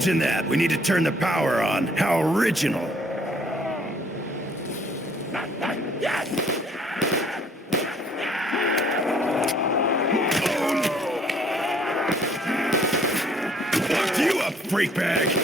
Imagine that. We need to turn the power on. How original. Fucked you up, freak bag.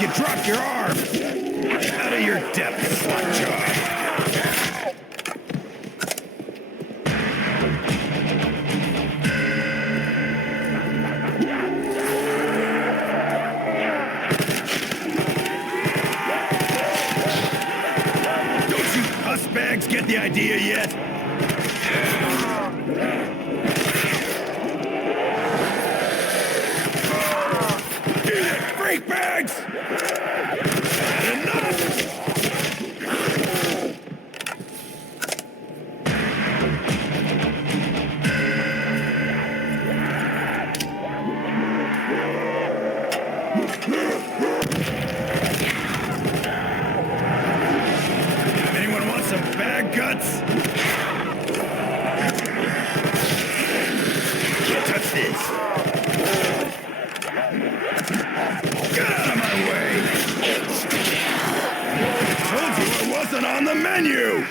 You dropped your arm! Out of your depth, Lockjaw! Don't you pussbags get the idea yet? Eat it, freak bags! Anyone want some bag guts? Can't touch this. Get out of my way! Told you it wasn't on the menu!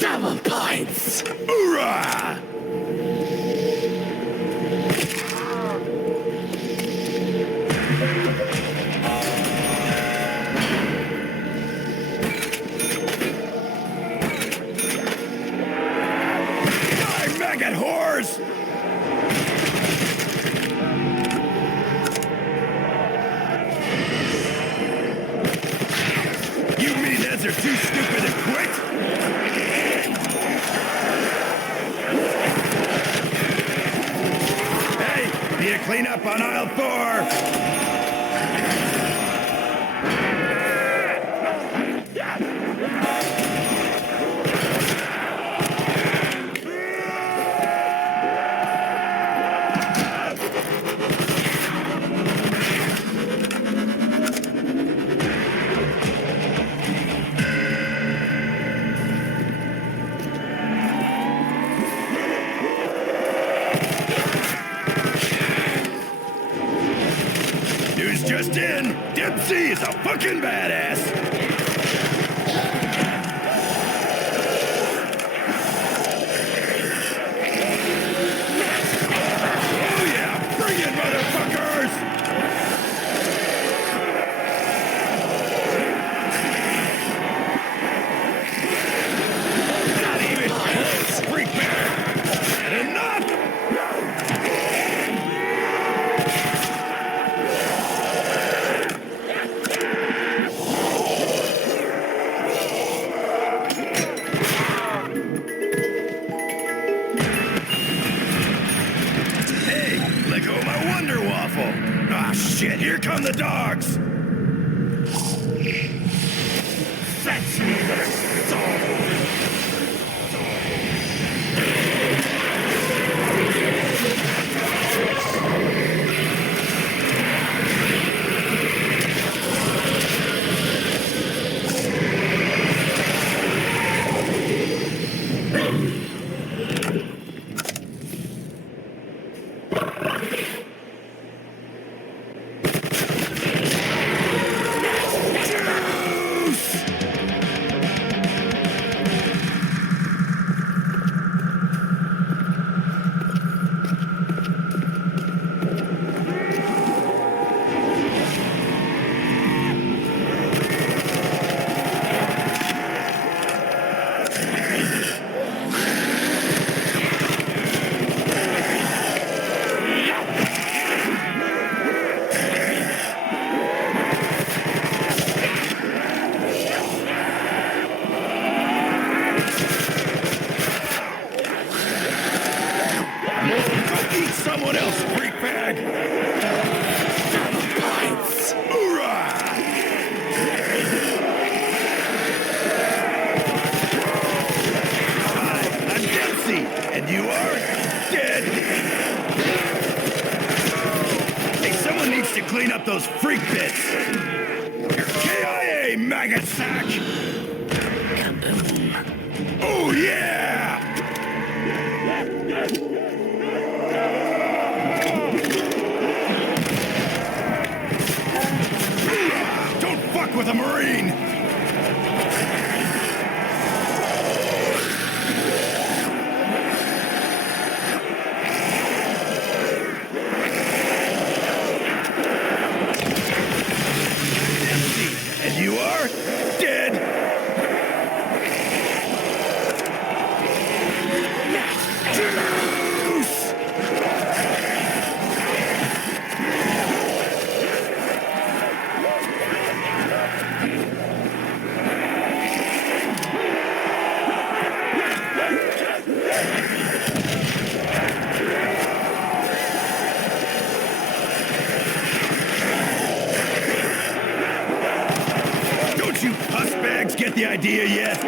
Double points! Hoorah! Die, maggot whores! You meatheads are too stupid to quit? Hey, need to clean up on aisle 4. News just in! Dempsey is a fucking badass! Oh yeah! Bring it, motherfuckers! Not even close, freak bag! Had enough! Let go of my Wonder Waffle! Ah, shit, here come the dogs! Fetch me their soul! those freak bits! You're KIA, maggot sack! Kaboom. Oh, yeah! Don't fuck with a Marine! Empty. And you are dead! Juice! Don't you puss bags get the idea yet?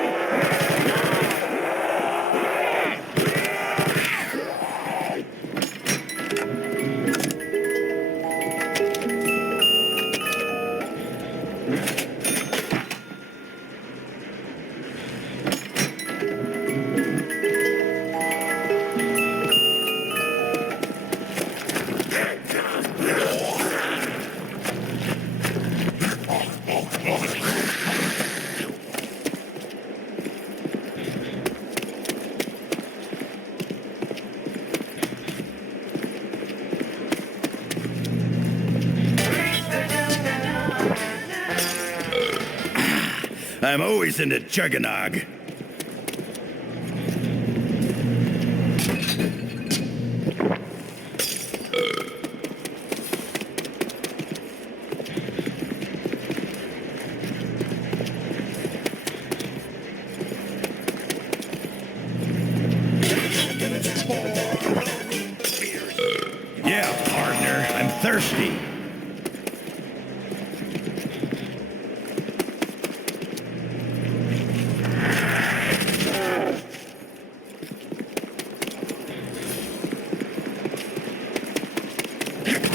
I'm always into Juggernog. Yeah, partner, I'm thirsty.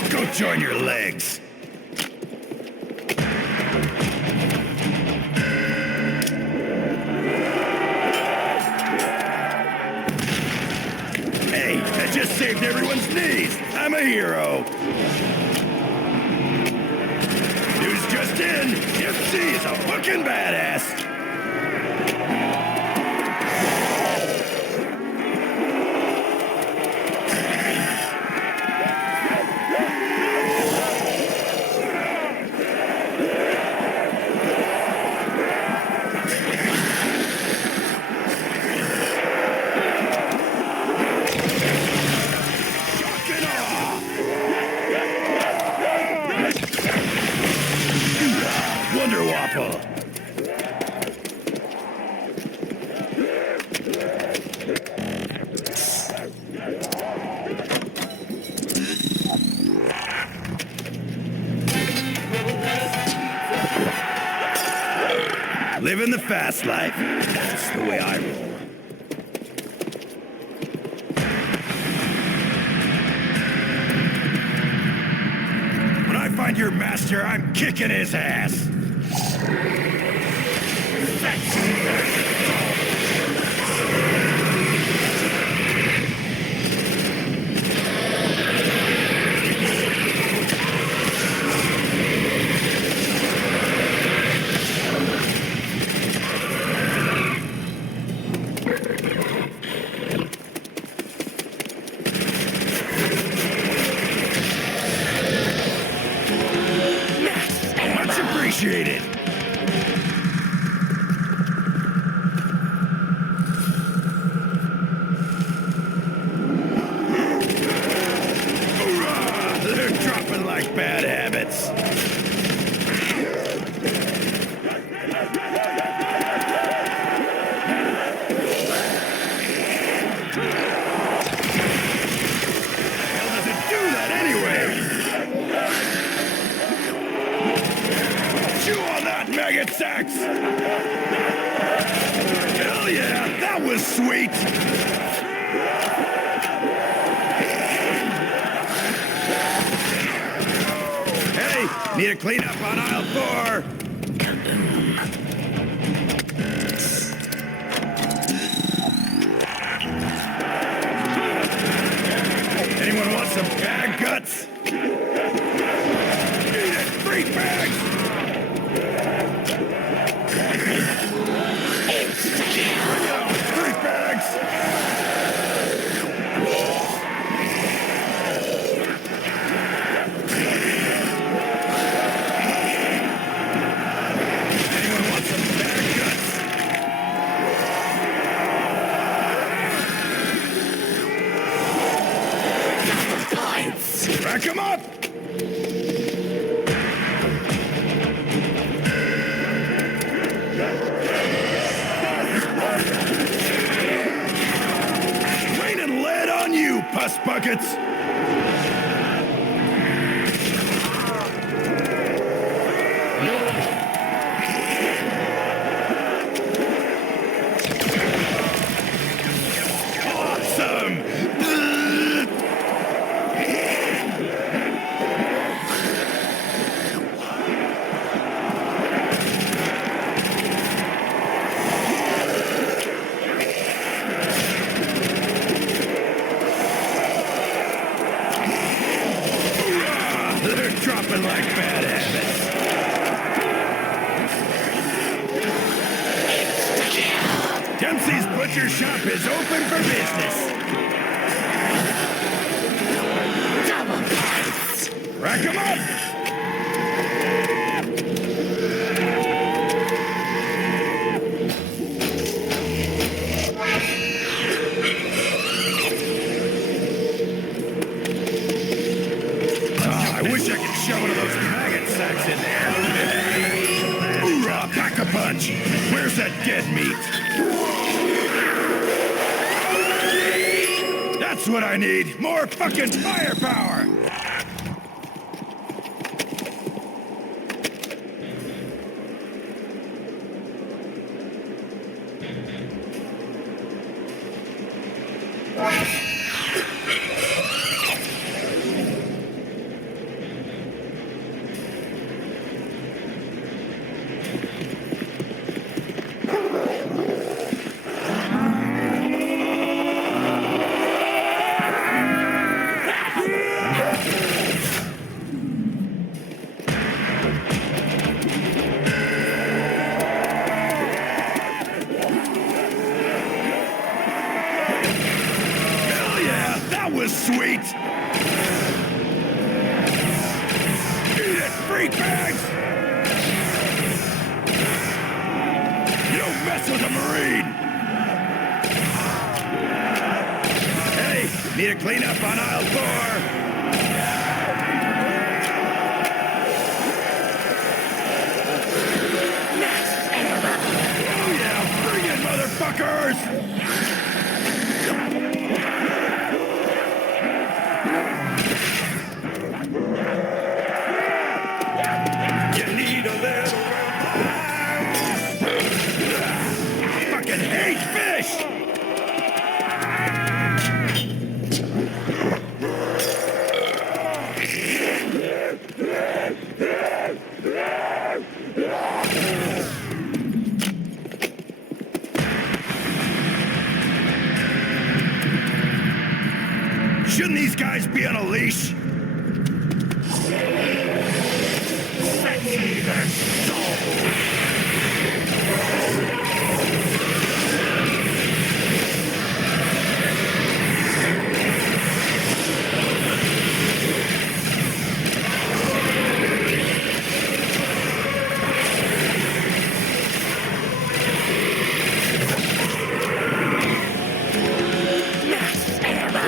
Go join your legs. Hey, I just saved everyone's knees. I'm a hero. News just in. FC is a fucking badass. Wonder Waffle. Living the fast life. That's the way I roll. When I find your master, I'm kicking his ass. Much appreciated. Hoorah! They're dropping like bad habits. Hell does it do that anyway? Chew on that, maggot sacks! Hell yeah, that was sweet! Hey, Need to clean up on aisle 4. Anyone want some bag guts? Eat it! 3 bags! Insta-kill! 3 bags! Anyone want some bag guts? Points. Rack 'em up! Raining lead on you, pus buckets! Awesome! They're dropping like bad habits. Dempsey's Butcher Shop is open for business. Double points. Rack 'em up! I wish I could shove one of those maggot sacks in there. Hoorah, pack a punch. Where's that dead meat? That's what I need. More fucking firepower. Hell yeah, that was sweet. Eat it, free bags. You don't mess with a Marine. Hey, need to clean up on aisle 4. Oh yeah, bring it, motherfuckers! You need a little fucking hate fish! Shouldn't these guys be on a leash?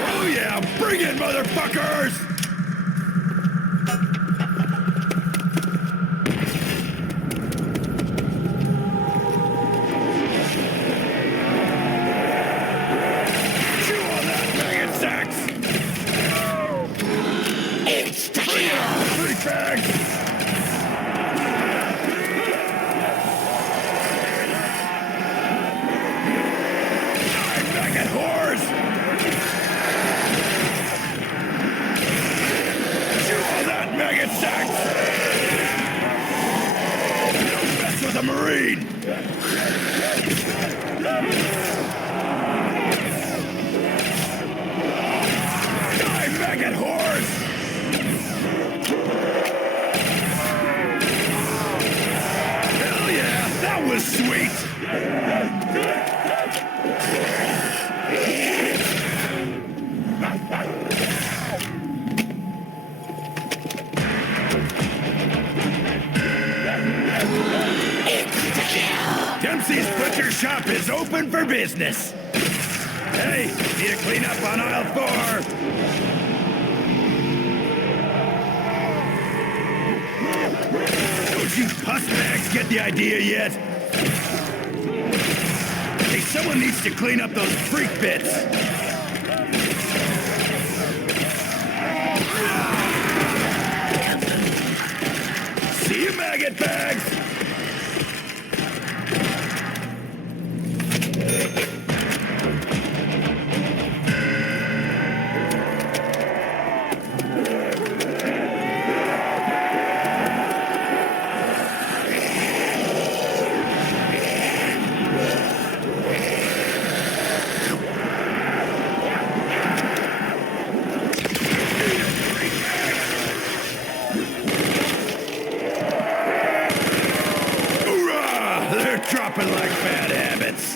Oh yeah, bring it, motherfuckers! Die, maggot horse! Hell yeah, that was sweet! Dempsey's Butcher Shop is open for business. Hey, need to clean up on aisle 4. Don't you pussbags get the idea yet? Hey, someone needs to clean up those freak bits. See you, maggot bags! Dropping like bad habits.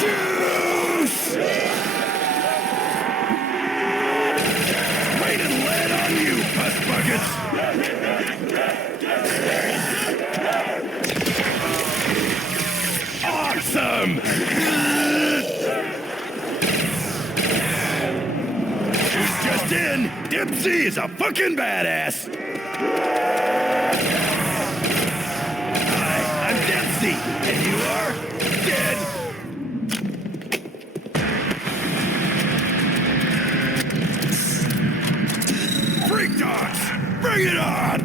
Juice! Raining lead on you, puss buckets! Awesome! Just in, Dempsey is a fucking badass. Hi, I'm Dempsey, and you are dead. Freak dogs, bring it on!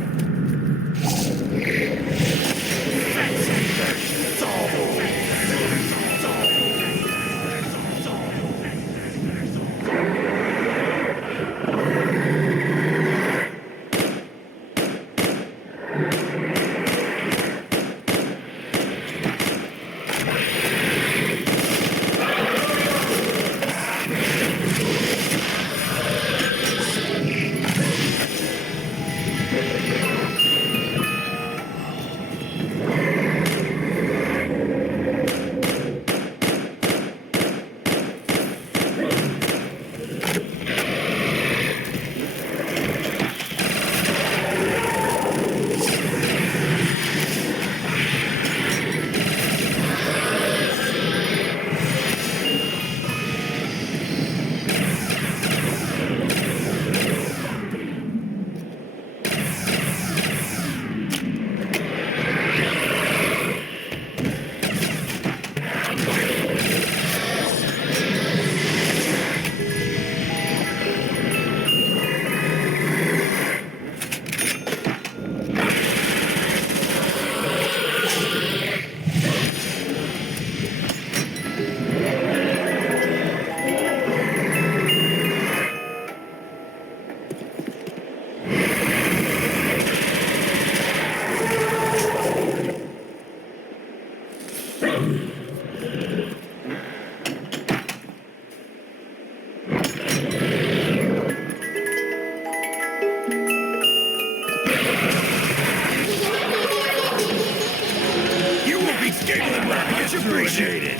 Much appreciated.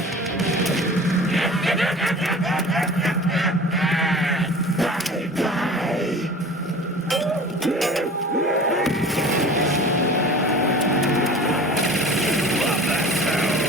Love that sound.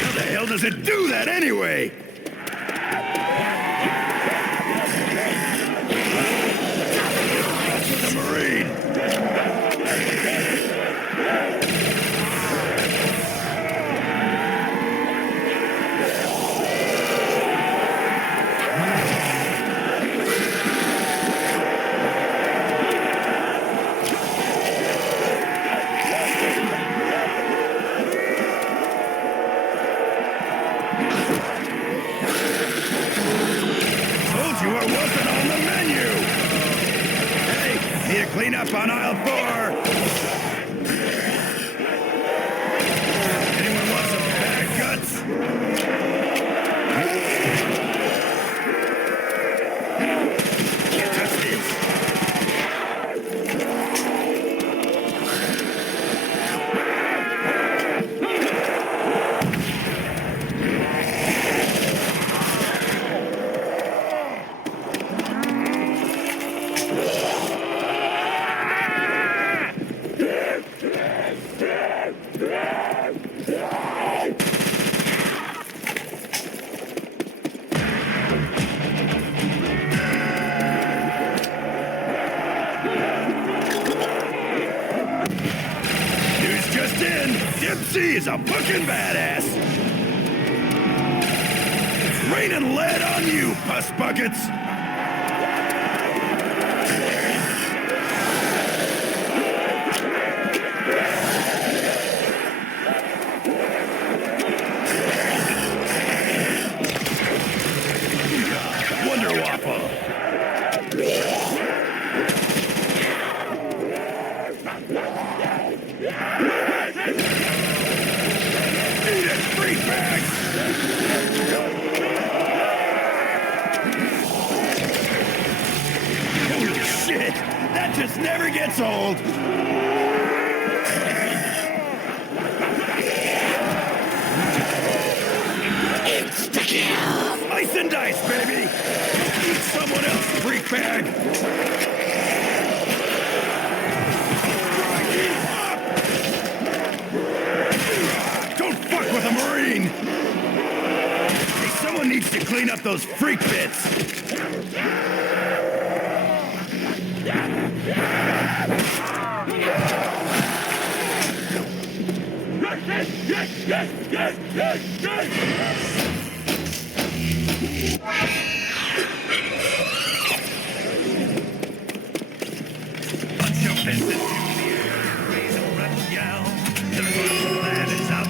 How the hell does it do that anyway? The Marine! Just in, Dempsey is a fucking badass. Raining lead on you, puss buckets. Wonder Waffle. Eat it, freak bags! Holy shit! That just never gets old! Insta-kill! Ice and dice, baby! Eat someone else, freak bag! Don't fuck with a Marine! Hey, someone needs to clean up those freak bits!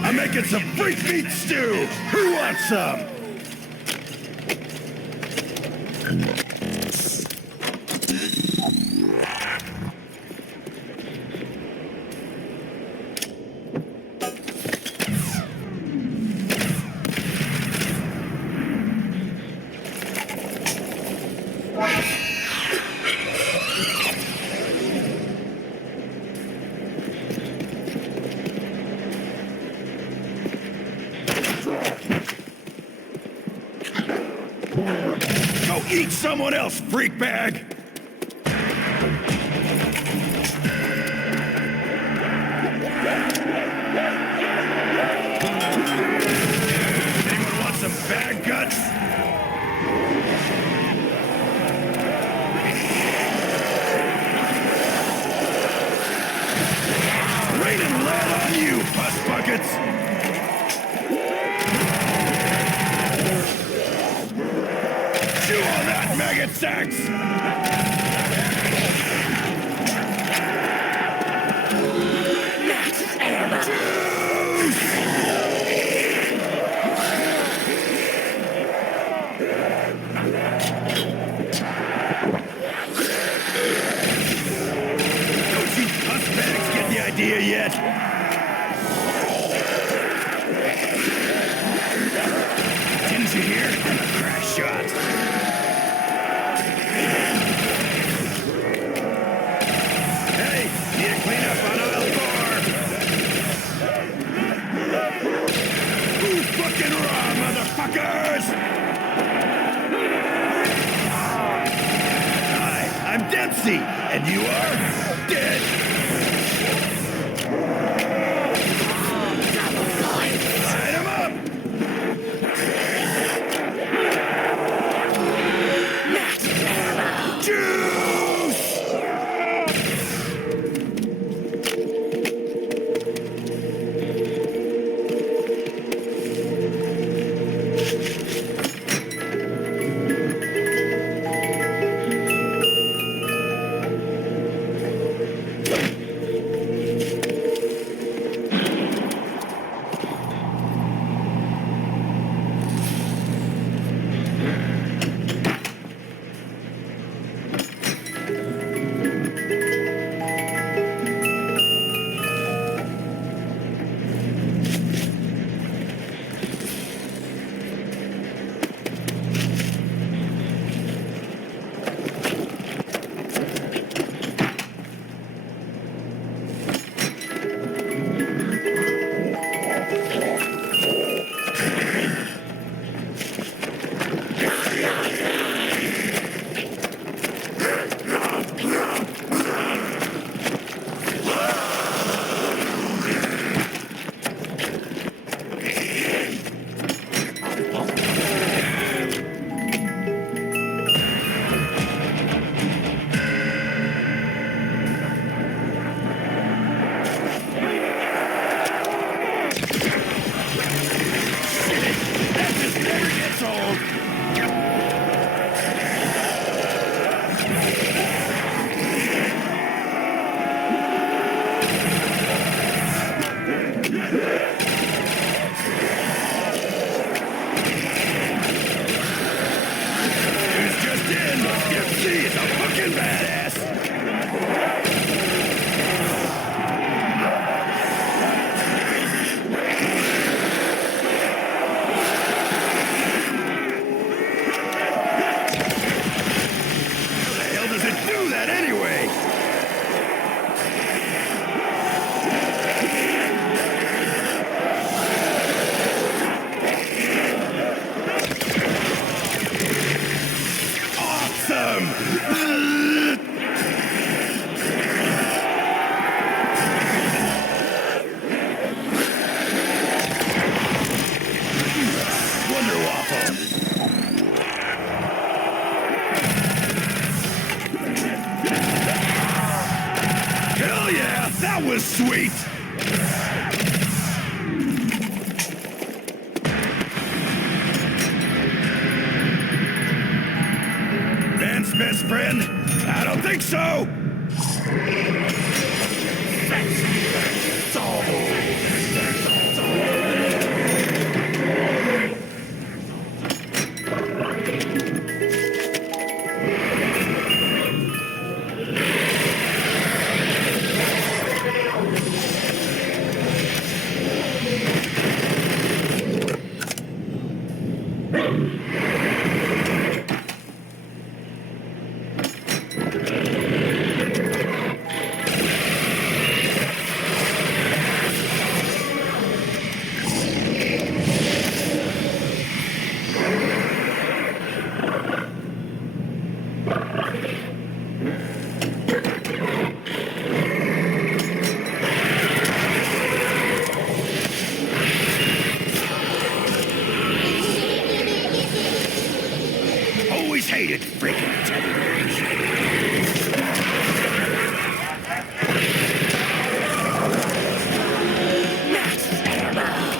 I'm making some freak meat stew! Who wants some? Go eat someone else, freak bag! Anyone want some bag guts? Raining lead on you, puss buckets! Chew on that, maggot sacks! Don't you puss bags get the idea yet? Didn't you hear? A crash shot. Hey, need to clean up on aisle 4. Who's fucking raw, motherfuckers? Hi, I'm Dempsey, and you are dead. Light 'em up! Who's just in? She's a fucking badass. How the hell does it do that anyway? Awesome! Wonder Waffle. Hell yeah, that was sweet! Man's best friend? I don't think so! Always hated freaking teddy bears.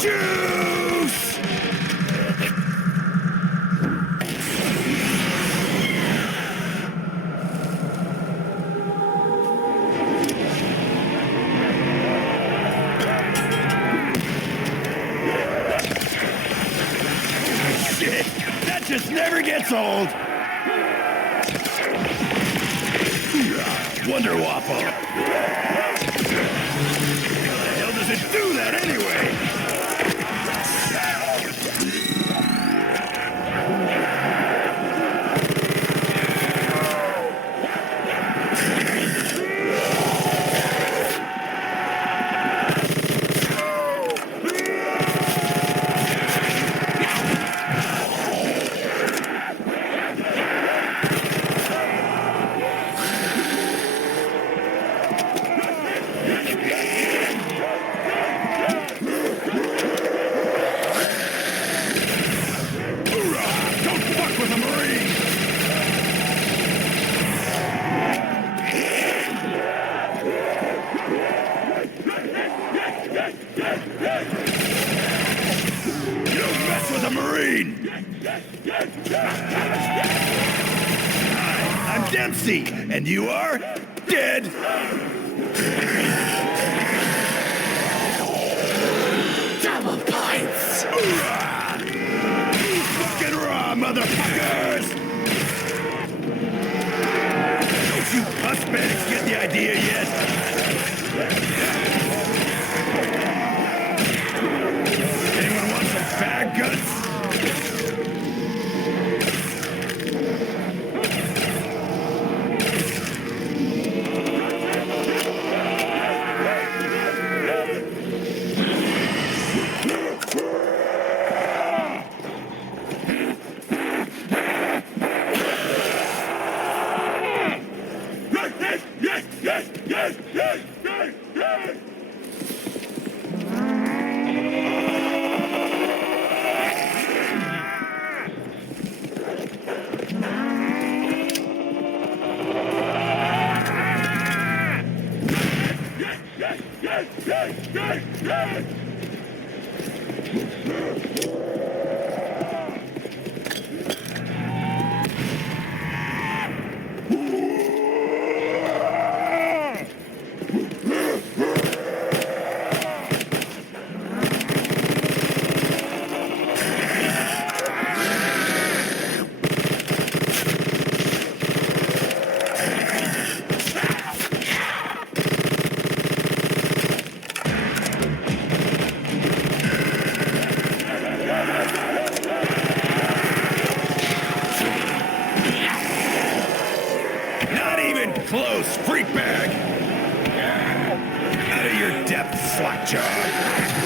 Juice! Shit! That just never gets old! Wonder Waffle! How the hell does it do that anyway? Don't fuck with a Marine! You don't mess with a Marine! Hi, I'm Dempsey, and you are dead! Double points. Hoorah! Fucking raw, motherfuckers! Don't you pussbags get the idea yet? Anyone want some bag guts? depth, Slackjaw.